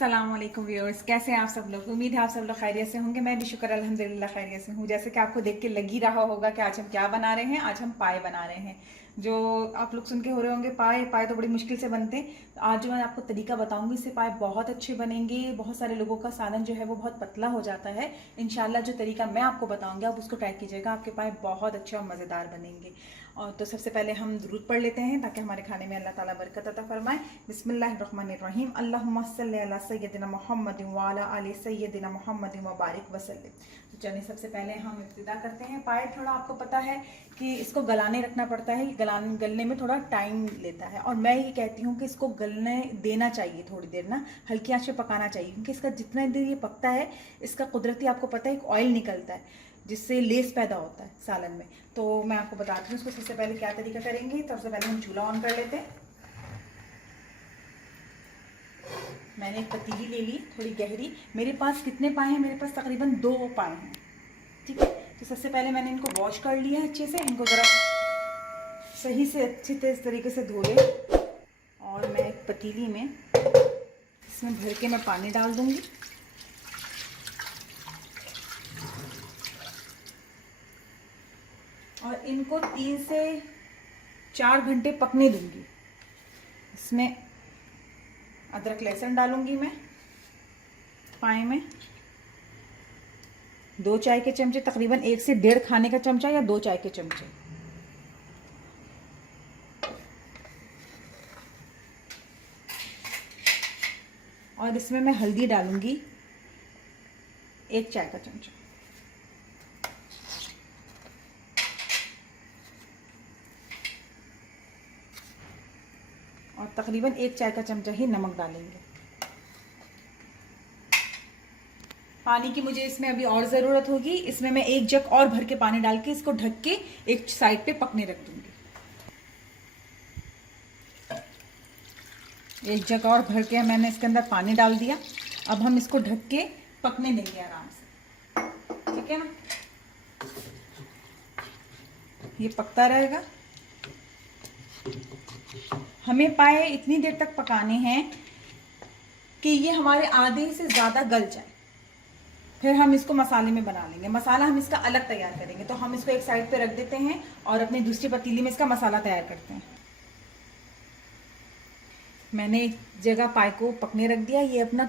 अस्सलाम वालेकुम व्यूअर्स, कैसे हैं आप सब लोग। उम्मीद है आप सब लोग खैरियत से होंगे। मैं भी शुक्र अल्हम्दुलिल्लाह खैरियत से हूँ। जैसे कि आपको देख के लग ही रहा होगा कि आज हम क्या बना रहे हैं। आज हम पाए बना रहे हैं। जो आप लोग सुन के हो रहे होंगे पाए पाए तो बड़ी मुश्किल से बनते हैं। तो आज जो मैं आपको तरीका बताऊंगी इससे पाए बहुत अच्छे बनेंगे। बहुत सारे लोगों का सालन जो है वो बहुत पतला हो जाता है। इंशाल्लाह जो तरीका मैं आपको बताऊंगी आप उसको ट्राई कीजिएगा, आपके पाए बहुत अच्छे और मज़ेदार बनेंगे। और तो सबसे पहले हम दुरूद पढ़ लेते हैं ताकि हमारे खाने में अल्लाह ताला बरकत अता फरमाए। बिस्मिल्लाहिर्रहमानिर्रहीम। अल्लाहुम्मा सल्ली अला सय्यदिना मुहम्मद व अला आलि सय्यदिना मुहम्मद व बारिक वसल्लम। तो चलिए सबसे पहले हम इब्तिदा करते हैं। पाए थोड़ा आपको पता है कि इसको गलाने रखना पड़ता है। गलने में थोड़ा टाइम लेता है और मैं ये कहती हूँ कि इसको गलने देना चाहिए थोड़ी देर ना, हल्की आंच पे पकाना चाहिए, क्योंकि इसका जितना देर ये पकता है इसका कुदरती आपको पता है एक ऑयल निकलता है जिससे लेस पैदा होता है सालन में। तो मैं आपको बताती हूँ उसको सबसे पहले क्या तरीका करेंगे। तो सबसे पहले हम चूल्हा ऑन कर लेते हैं। मैंने एक पतीली ले ली थोड़ी गहरी। मेरे पास कितने पाए हैं, मेरे पास तकरीबन 2 पाए हैं, ठीक है। तो सबसे पहले मैंने इनको वॉश कर लिया है अच्छे से। इनको ज़रा सही से अच्छी तरीके से धो ले। और मैं एक पतीली में इसमें भर के मैं पानी डाल दूंगी। और इनको 3 से 4 घंटे पकने दूंगी। इसमें अदरक लहसुन डालूंगी मैं पाए में 2 चाय के चमचे, तकरीबन 1 से 1.5 खाने का चमचा या 2 चाय के चमचे। और इसमें मैं हल्दी डालूंगी 1 चाय का चमचा। और तकरीबन 1 चाय का चमचा ही नमक डालेंगे। पानी की मुझे इसमें अभी और ज़रूरत होगी। इसमें मैं 1 जग और भर के पानी डाल के इसको ढक के एक साइड पे पकने रख दूंगी। 1 जग और भर के मैंने इसके अंदर पानी डाल दिया। अब हम इसको ढक के पकने देंगे आराम से, ठीक है ना। ये पकता रहेगा। हमें पाए इतनी देर तक पकाने हैं कि ये हमारे आधे से ज़्यादा गल जाए। फिर हम इसको मसाले में बना लेंगे। मसाला हम इसका अलग तैयार करेंगे। तो हम इसको एक साइड पे रख देते हैं और अपनी दूसरी पतीली में इसका मसाला तैयार करते हैं। मैंने एक जगह पाए को पकने रख दिया। ये अपना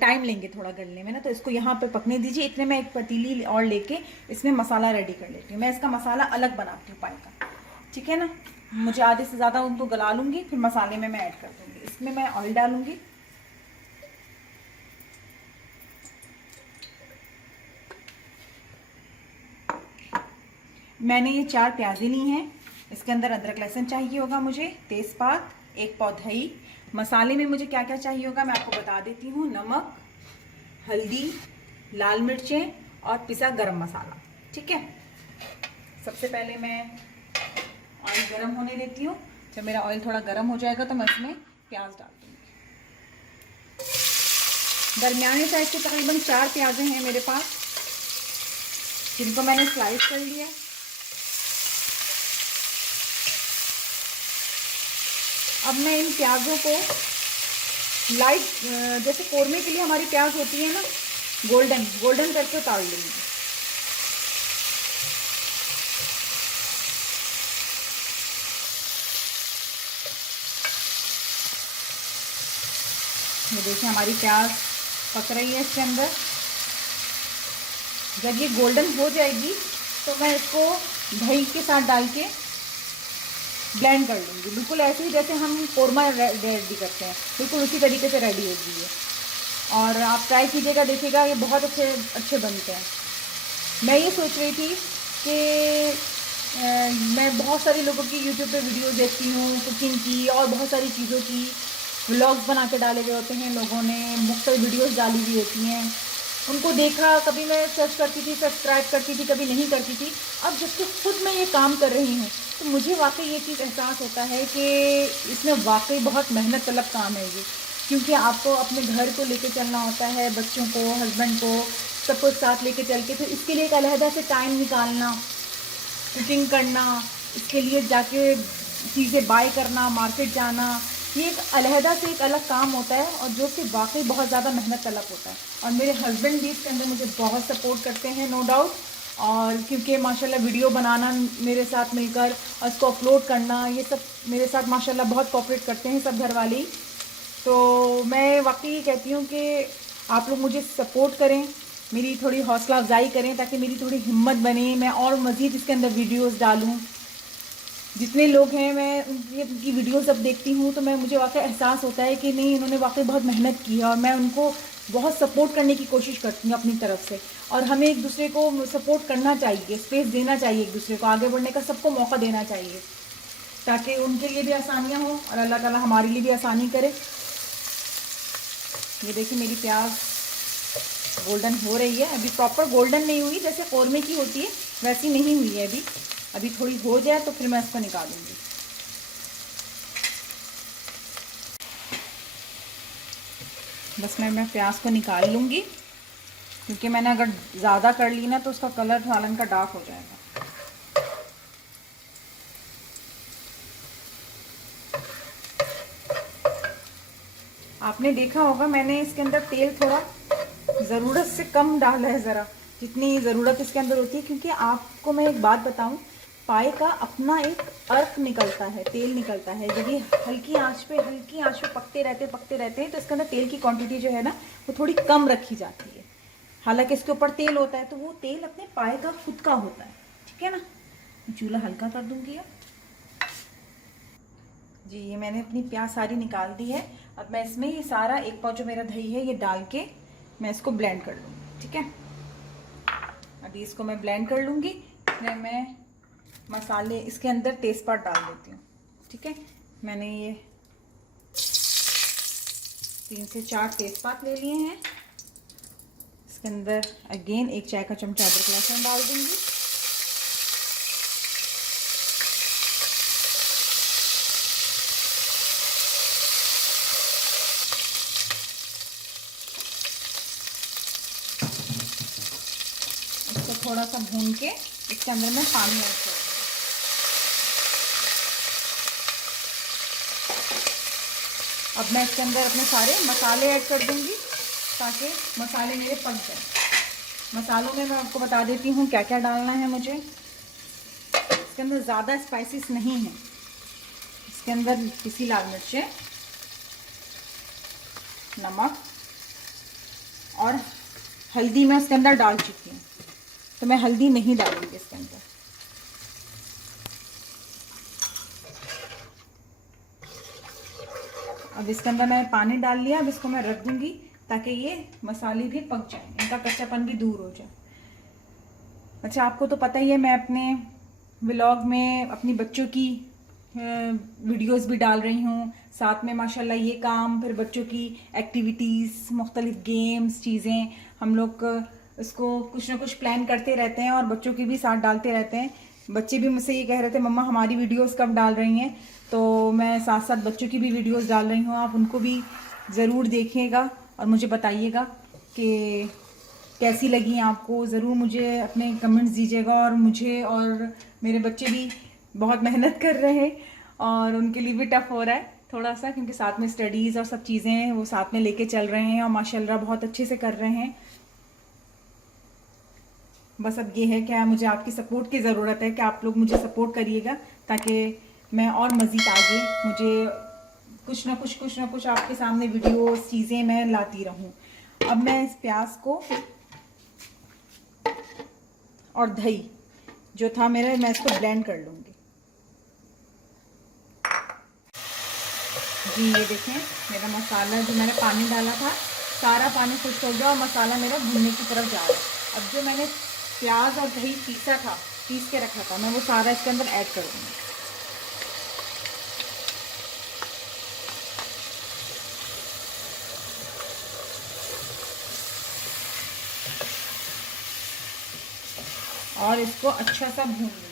टाइम लेंगे थोड़ा गलने में ना, तो इसको यहाँ पे पकने दीजिए। इतने में एक पतीली और लेके इसमें मसाला रेडी कर लेती हूँ। मैं इसका मसाला अलग बनाती हूँ पाए का, ठीक है ना। मुझे आधे से ज़्यादा उनको गला लूँगी, फिर मसाले में मैं ऐड कर दूँगी। इसमें मैं ऑयल डालूँगी। मैंने ये 4 प्याज़ें ली हैं। इसके अंदर अदरक लहसुन चाहिए होगा मुझे, तेज़पात, 1 पाव दही। मसाले में मुझे क्या क्या चाहिए होगा मैं आपको बता देती हूँ। नमक, हल्दी, लाल मिर्चें और पिसा गरम मसाला, ठीक है। सबसे पहले मैं ऑयल गरम होने देती हूँ। जब मेरा ऑयल थोड़ा गरम हो जाएगा तो मैं इसमें प्याज डाल दूँगी। दरमियाने साइज के तकरीबन 4 प्याज़ें हैं मेरे पास, जिनको मैंने स्लाइस कर लिया। अब मैं इन प्याज़ों को लाइट, जैसे कोरमे के लिए हमारी प्याज होती है ना, गोल्डन गोल्डन करके उतार लूँगी। ये देखिए हमारी प्याज पक रही है इसके अंदर। जब ये गोल्डन हो जाएगी तो मैं इसको दही के साथ डाल के ब्लेंड कर लूँगी। बिल्कुल ऐसे ही जैसे हम कोरमा रेडी करते हैं, बिल्कुल उसी तरीके से रेडी होगी ये। और आप ट्राई कीजिएगा, देखिएगा ये बहुत अच्छे बनते हैं। मैं ये सोच रही थी कि मैं बहुत सारे लोगों की यूट्यूब पे वीडियो देखती हूँ कुकिंग की और बहुत सारी चीज़ों की। व्लॉग्स बना के डाले हुए होते हैं लोगों ने, मुख्तलिफ वीडियोस डाली हुई होती हैं। उनको देखा, कभी मैं सर्च करती थी, सब्सक्राइब करती थी, कभी नहीं करती थी। अब जब से खुद मैं ये काम कर रही हूँ तो मुझे वाकई ये चीज़ एहसास होता है कि इसमें वाकई बहुत मेहनत तलब काम है ये। क्योंकि आपको अपने घर को लेके चलना होता है, बच्चों को, हस्बैंड को, सबको साथ लेके चल के, फिर इसके लिए एक अलहदा से टाइम निकालना, कुकिंग करना, इसके लिए जाके चीज़ें बाय करना, मार्केट जाना, ये एक अलहदा से एक अलग काम होता है और जो कि वाकई बहुत ज़्यादा मेहनत तलब होता है। और मेरे हस्बैंड भी इसके अंदर मुझे बहुत सपोर्ट करते हैं, नो डाउट। और क्योंकि माशाल्लाह वीडियो बनाना मेरे साथ मिलकर और इसको अपलोड करना, ये सब मेरे साथ माशाल्लाह बहुत कोऑपरेट करते हैं सब घर वाले ही। तो मैं वाकई कहती हूँ कि आप लोग मुझे सपोर्ट करें, मेरी थोड़ी हौसला अफजाई करें ताकि मेरी थोड़ी हिम्मत बने, मैं और मज़ीद इसके अंदर वीडियोस डालूं। जितने लोग हैं मैं उनकी वीडियोस जब देखती हूँ तो मैं मुझे वाकई एहसास होता है कि नहीं, इन्होंने वाकई बहुत मेहनत की है और मैं उनको बहुत सपोर्ट करने की कोशिश करती हूँ अपनी तरफ से। और हमें एक दूसरे को सपोर्ट करना चाहिए, स्पेस देना चाहिए, एक दूसरे को आगे बढ़ने का सबको मौका देना चाहिए ताकि उनके लिए भी आसानियाँ हों और अल्लाह ताला हमारे लिए भी आसानी करे। ये देखिए मेरी प्याज गोल्डन हो रही है, अभी प्रॉपर गोल्डन नहीं हुई, जैसे कौरमे की होती है वैसी नहीं हुई है अभी। अभी थोड़ी हो जाए तो फिर मैं इसको निकालूंगी। बस मैं प्याज को निकाल लूँगी क्योंकि मैंने अगर ज़्यादा कर ली ना तो उसका कलर सालन का डार्क हो जाएगा। आपने देखा होगा मैंने इसके अंदर तेल थोड़ा ज़रूरत से कम डाला है, ज़रा जितनी ज़रूरत इसके अंदर होती है, क्योंकि आपको मैं एक बात बताऊं, पाए का अपना एक अर्क निकलता है, तेल निकलता है। जब ये हल्की आंच पे पकते रहते हैं तो इसके अंदर तेल की क्वांटिटी जो है ना वो थोड़ी कम रखी जाती है। हालांकि इसके ऊपर तेल होता है तो वो तेल अपने पाए का खुद का होता है, ठीक है ना। चूल्हा हल्का कर दूंगी अब। जी ये मैंने अपनी प्याज सारी निकाल दी है। अब मैं इसमें ये सारा एक पाव जो मेरा दही है ये डाल के मैं इसको ब्लेंड कर लूँगी, ठीक है। अभी इसको मैं ब्लेंड कर लूँगी। फिर मैं मसाले इसके अंदर तेज़पात डाल देती हूँ, ठीक है। मैंने ये 3 से 4 तेज़पात ले लिए हैं। इसके अंदर अगेन 1 चाय का चमचा अदरक लहसुन डाल दूँगी। थोड़ा सा भून के इसके अंदर मैं पानी ऐड कर दूँगी। अब मैं इसके अंदर अपने सारे मसाले ऐड कर दूँगी ताकि मसाले मेरे पक जाएं। मसालों में मैं आपको बता देती हूँ क्या क्या डालना है मुझे। इसके अंदर ज़्यादा स्पाइसेस नहीं है। इसके अंदर पिसी लाल मिर्चें, नमक और हल्दी मैं इसके अंदर डाल चुकी हूँ तो मैं हल्दी नहीं डालूंगी इसके अंदर। अब इसके अंदर मैंने पानी डाल लिया। अब इसको मैं रख दूंगी ताकि ये मसाले भी पक जाए, इनका कच्चापन भी दूर हो जाए। अच्छा आपको तो पता ही है मैं अपने व्लॉग में अपनी बच्चों की वीडियोस भी डाल रही हूँ, साथ में माशाल्लाह ये काम, फिर बच्चों की एक्टिविटीज़, मुख्तलिफ गेम्स, चीज़ें हम लोग इसको कुछ ना कुछ प्लान करते रहते हैं और बच्चों के भी साथ डालते रहते हैं। बच्चे भी मुझसे ये कह रहे थे मम्मा हमारी वीडियोस कब डाल रही हैं, तो मैं साथ साथ बच्चों की भी वीडियोस डाल रही हूँ। आप उनको भी ज़रूर देखिएगा और मुझे बताइएगा कि कैसी लगी आपको। ज़रूर मुझे अपने कमेंट्स दीजिएगा। और मुझे और मेरे बच्चे भी बहुत मेहनत कर रहे हैं और उनके लिए भी टफ़ हो रहा है थोड़ा सा, क्योंकि साथ में स्टडीज़ और सब चीज़ें वो साथ में लेके चल रहे हैं और माशाल्लाह बहुत अच्छे से कर रहे हैं। बस अब ये है कि मुझे आपकी सपोर्ट की ज़रूरत है कि आप लोग मुझे सपोर्ट करिएगा ताकि मैं और मज़ीद आगे मुझे कुछ ना कुछ आपके सामने वीडियोस, चीज़ें मैं लाती रहूं। अब मैं इस प्याज को और दही जो था मेरा, मैं इसको ब्लेंड कर लूँगी। जी ये देखें मेरा मसाला जो मैंने पानी डाला था सारा पानी खुश्क हो गया और मसाला मेरा भुनने की तरफ जा रहा है। अब जो मैंने प्याज और दही पीस के रखा था मैं वो सारा इसके अंदर ऐड कर दूँगी। और इसको अच्छा सा भून लूँगी।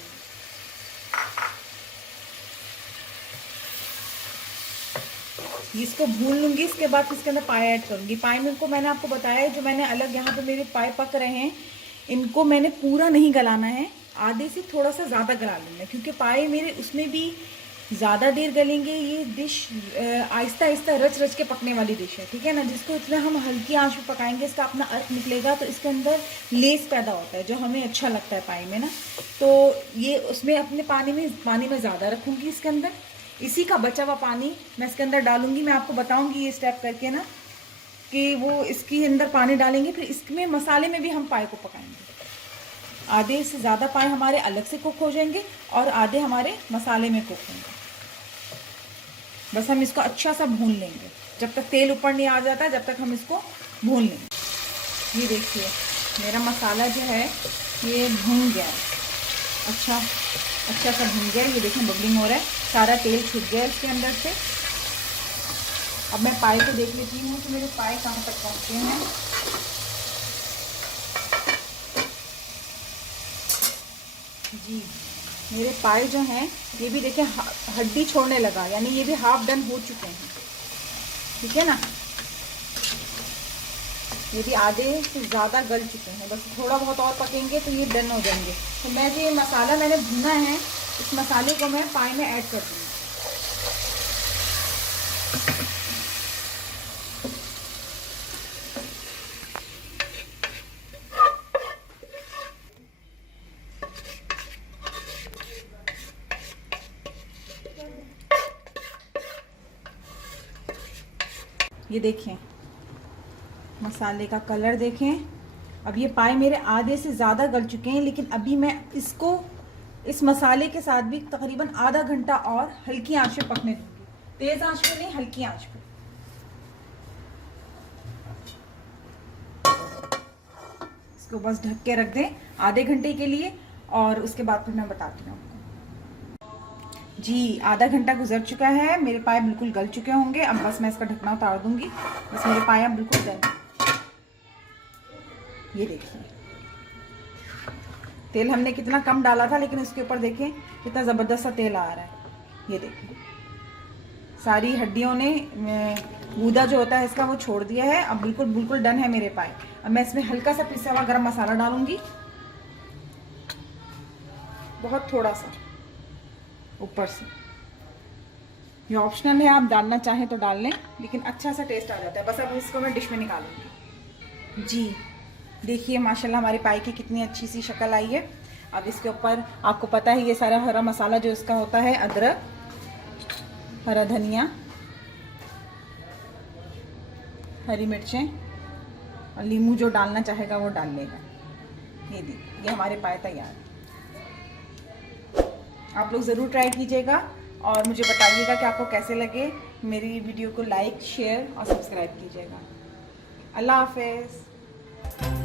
इसको भून लूँगी, इसके बाद इसके अंदर पाए ऐड करूँगी। पाए में को मैंने आपको बताया है जो मैंने अलग यहाँ पे मेरे पाए पक रहे हैं, इनको मैंने पूरा नहीं गलाना है, आधे से थोड़ा सा ज़्यादा गला लूँगा क्योंकि पाए मेरे उसमें भी ज़्यादा देर गलेंगे ये डिश आहिस्ता आहिस्ता रच रच के पकने वाली डिश है, ठीक है ना। जिसको इतना हम हल्की आंच पे पकाएंगे इसका अपना अर्क निकलेगा, तो इसके अंदर लेस पैदा होता है जो हमें अच्छा लगता है पाई में ना। तो ये उसमें अपने पानी में ज़्यादा रखूँगी इसके अंदर। इसी का बचा हुआ पानी मैं इसके अंदर डालूंगी। मैं आपको बताऊंगी ये स्टेप करके ना कि वो इसके अंदर पानी डालेंगे, फिर इसमें मसाले में भी हम पाए को पकाएंगे। आधे से ज़्यादा पाए हमारे अलग से कुक हो जाएंगे और आधे हमारे मसाले में कुक होंगे। बस हम इसको अच्छा सा भून लेंगे जब तक तेल ऊपर नहीं आ जाता, जब तक हम इसको भून लेंगे। ये देखिए मेरा मसाला जो है ये भून गया है, अच्छा सा भून गया। ये देखिए बबलिंग हो रहा है, सारा तेल छूट गया इसके अंदर से। अब मैं पाए को देख लेती हूँ कि मेरे पाए कहाँ तक पहुँचे हैं। जी मेरे पाए जो हैं ये भी देखिए हड्डी छोड़ने लगा, यानी ये भी हाफ डन हो चुके हैं, ठीक है ना। ये भी आधे से ज़्यादा गल चुके हैं, बस थोड़ा बहुत और पकेंगे तो ये डन हो जाएंगे। तो मैं जो ये मसाला मैंने भुना है इस मसाले को मैं पाए में ऐड कर दूँगी। ये देखें मसाले का कलर देखें। अब ये पाए मेरे आधे से ज़्यादा गल चुके हैं, लेकिन अभी मैं इसको इस मसाले के साथ भी तकरीबन आधा घंटा और हल्की आंच पे पकने दूंगी। तेज़ आंच पे नहीं, हल्की आंच पे। इसको बस ढक के रख दें आधे घंटे के लिए, और उसके बाद फिर मैं बताती हूँ। जी आधा घंटा गुजर चुका है, मेरे पाए बिल्कुल गल चुके होंगे। अब बस मैं इसका ढकना उतार दूंगी। बस मेरे पाए अब बिल्कुल गल। ये देखिए तेल हमने कितना कम डाला था, लेकिन इसके ऊपर देखें कितना ज़बरदस्त सा तेल आ रहा है। ये देखिए सारी हड्डियों ने गूदा जो होता है इसका वो छोड़ दिया है। अब बिल्कुल डन है मेरे पाए। अब मैं इसमें हल्का सा पिसा हुआ गरम मसाला डालूंगी, बहुत थोड़ा सा ऊपर से। ये ऑप्शनल है, आप डालना चाहें तो डाल लें, लेकिन अच्छा सा टेस्ट आ जाता है। बस अब इसको मैं डिश में निकालूंगी। जी देखिए माशाल्लाह हमारी पाई की कितनी अच्छी सी शक्ल आई है। अब इसके ऊपर आपको पता है ये सारा हरा मसाला जो इसका होता है, अदरक, हरा धनिया, हरी मिर्चें और नींबू जो डालना चाहेगा वो डाल लेगा। ये देखिए ये हमारे पाए तैयार है। आप लोग ज़रूर ट्राई कीजिएगा और मुझे बताइएगा कि आपको कैसे लगे। मेरी वीडियो को लाइक, शेयर और सब्सक्राइब कीजिएगा। अल्लाह हाफ़िज़।